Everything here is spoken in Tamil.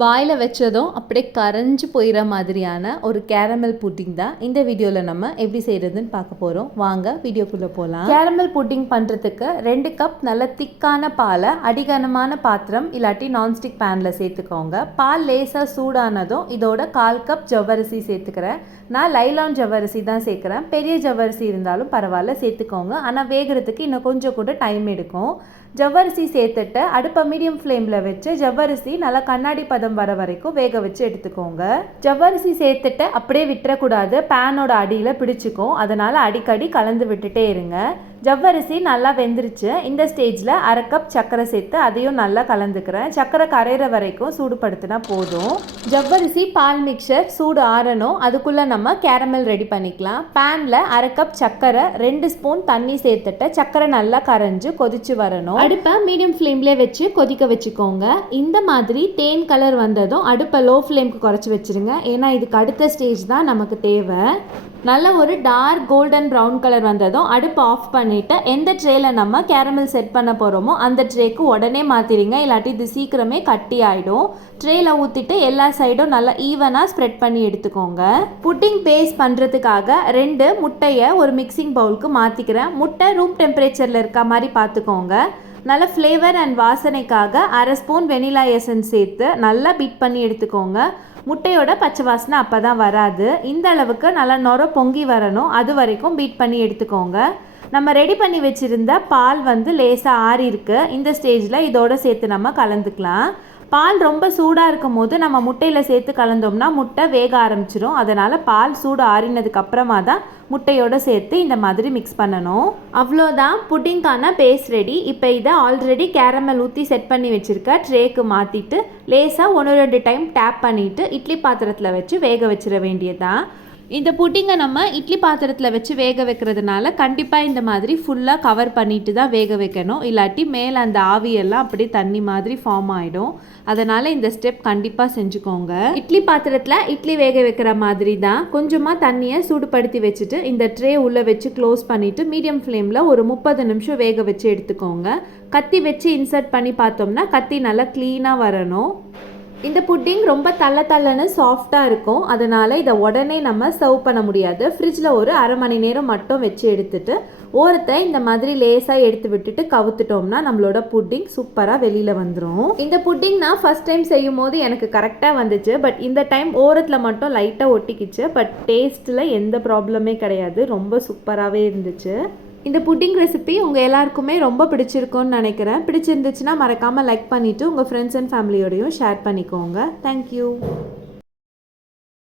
வாயில் வச்சதும் அப்படியே கரைஞ்சி போயிடுற மாதிரியான ஒரு கேரமல் புட்டிங் தான் இந்த வீடியோவில் நம்ம எப்படி செய்கிறதுன்னு பார்க்க போகிறோம் வாங்க வீடியோக்குள்ளே போகலாம் கேரமல் புட்டிங் பண்ணுறதுக்கு ரெண்டு கப் நல்ல திக்கான பாலை அடிகனமான பாத்திரம் இல்லாட்டி நான்ஸ்டிக் பேனில் சேர்த்துக்கோங்க. பால் லேசாக சூடானதும் இதோட கால் கப் ஜவ்வரிசி சேர்த்துக்கிறேன். நான் லைலான் ஜவ்வரிசி தான் சேர்க்குறேன். பெரிய ஜவ்வரிசி இருந்தாலும் பரவாயில்ல சேர்த்துக்கோங்க. ஆனால் வேகிறதுக்கு இன்னும் கொஞ்சம் கூட டைம் எடுக்கும். ஜவ்வரிசி சேர்த்துட்டு அடுப்பை மீடியம் ஃப்ளேமில் வச்சு ஜவ்வரிசி நல்லா கண்ணாடி பதம் வர வரைக்கும் வேக வச்சு எடுத்துக்கோங்க. ஜவ்வரிசி சேர்த்துட்டு அப்படியே விட்டுறக்கூடாது. பேனோட அடியில் பிடிச்சிக்கும். அதனால் அடிக்கடி கலந்து விட்டுட்டே இருங்க. ஜவ்வரிசி நல்லா வெந்துருச்சு. இந்த ஸ்டேஜில் அரை கப் சர்க்கரை சேர்த்து அதையும் நல்லா கலந்துக்கிறேன். சர்க்கரை கரையிற வரைக்கும் சூடுபடுத்தினா போதும். ஜவ்வரிசி பால் மிக்சர் சூடு ஆறணும். அதுக்குள்ளே நம்ம கேரமல் ரெடி பண்ணிக்கலாம். பேனில் அரை கப் சர்க்கரை ரெண்டு ஸ்பூன் தண்ணி சேர்த்துட்டு சர்க்கரை நல்லா கரைஞ்சு கொதிச்சு வரணும். அடுப்பை மீடியம் ஃப்ளேம்லேயே வச்சு கொதிக்க வச்சுக்கோங்க. இந்த மாதிரி தேன் கலர் வந்ததும் அடுப்பை லோ ஃப்ளேம்க்கு குறைச்சி வச்சுருங்க. ஏன்னா இதுக்கு அடுத்த ஸ்டேஜ் தான் நமக்கு தேவை. நல்ல ஒரு டார்க் கோல்டன் ப்ரௌன் கலர் வந்ததும் அடுப்பை ஆஃப் பண்ணி பண்ணிவிட்டு எந்த ட்ரேயில் நம்ம கேரமல் செட் பண்ண போகிறோமோ அந்த ட்ரேக்கு உடனே மாற்றிடுங்க இல்லாட்டி இது சீக்கிரமே கட்டி ஆகிடும் ட்ரேயில் ஊற்றிட்டு எல்லா சைடும் நல்லா ஈவனாக ஸ்ப்ரெட் பண்ணி எடுத்துக்கோங்க. புட்டிங் பேஸ்ட் பண்ணுறதுக்காக ரெண்டு முட்டையை ஒரு மிக்சிங் பவுலுக்கு மாற்றிக்கிறேன் முட்டை ரூம் டெம்பரேச்சரில் இருக்க மாதிரி பார்த்துக்கோங்க. நல்ல ஃப்ளேவர் அண்ட் வாசனைக்காக அரை ஸ்பூன் வெனிலா எசன்ஸ் சேர்த்து நல்லா பீட் பண்ணி எடுத்துக்கோங்க. முட்டையோட பச்சை வாசனை அப்போ தான் வராது. இந்த அளவுக்கு நல்லா நொர பொங்கி வரணும். அது வரைக்கும் பீட் பண்ணி எடுத்துக்கோங்க. நம்ம ரெடி பண்ணி வச்சுருந்த பால் வந்து லேசாக ஆறி இருக்கு. இந்த ஸ்டேஜில் இதோட சேர்த்து நம்ம கலந்துக்கலாம். பால் ரொம்ப சூடாக இருக்கும் போது நம்ம முட்டையில் சேர்த்து கலந்தோம்னா முட்டை வேக ஆரம்பிச்சிடும் அதனால் பால் சூடு ஆறினதுக்கு அப்புறமா தான் முட்டையோடு சேர்த்து இந்த மாதிரி மிக்ஸ் பண்ணணும். அவ்வளோதான். புட்டிங்கான பேஸ் ரெடி இப்போ இதை ஆல்ரெடி கேரமல் ஊற்றி செட் பண்ணி வச்சுருக்க ட்ரேக்கு மாற்றிட்டு லேசாக ஒன்று ரெண்டு டைம் டேப் பண்ணிவிட்டு இட்லி பாத்திரத்தில் வச்சு வேக வச்சிட வேண்டியதுதான். இந்த புட்டிங்கை நம்ம இட்லி பாத்திரத்தில் வச்சு வேக வைக்கிறதுனால கண்டிப்பாக இந்த மாதிரி ஃபுல்லாக கவர் பண்ணிட்டு தான் வேக வைக்கணும். இல்லாட்டி மேலே அந்த ஆவியெல்லாம் அப்படியே தண்ணி மாதிரி ஃபார்ம் ஆகிடும் அதனால் இந்த ஸ்டெப் கண்டிப்பாக செஞ்சுக்கோங்க. இட்லி பாத்திரத்தில் இட்லி வேக வைக்கிற மாதிரி தான் கொஞ்சமாக தண்ணியை சூடுபடுத்தி வச்சுட்டு இந்த ட்ரே உள்ளே வச்சு க்ளோஸ் பண்ணிவிட்டு மீடியம் ஃப்ளேமில் ஒரு முப்பது நிமிஷம் வேக வச்சு எடுத்துக்கோங்க. கத்தி வச்சு இன்சர்ட் பண்ணி பார்த்தோம்னா கத்தி நல்லா க்ளீனாக வரணும். இந்த புட்டிங் ரொம்ப தள்ள தள்ளன்னு சாஃப்டாக இருக்கும். அதனால் இதை உடனே நம்ம சர்வ் பண்ண முடியாது. ஃப்ரிட்ஜில் ஒரு அரை மணி நேரம் மட்டும் வச்சு எடுத்துட்டு ஓரத்தை இந்த மாதிரி லேசாக எடுத்து விட்டுட்டு கவுத்துட்டோம்னா நம்மளோட புட்டிங் சூப்பராக வெளியில் வந்துடும் இந்த புட்டிங் நான் ஃபஸ்ட் டைம் செய்யும் போது எனக்கு கரெக்டாக வந்துச்சு. பட் இந்த டைம் ஓரத்தில் மட்டும் லைட்டாக ஒட்டிக்கிச்சு. பட் டேஸ்ட்டில் எந்த ப்ராப்ளமே கிடையாது. ரொம்ப சூப்பராகவே இருந்துச்சு. இந்த புட்டிங் ரெசிபி உங்கள் எல்லாருக்குமே ரொம்ப பிடிச்சிருக்கும்னு நினைக்கிறேன். பிடிச்சிருந்துச்சுன்னா மறக்காமல் லைக் பண்ணிவிட்டு உங்கள் ஃப்ரெண்ட்ஸ் அண்ட் ஃபேமிலியோடையும் ஷேர் பண்ணிக்கோங்க. Thank you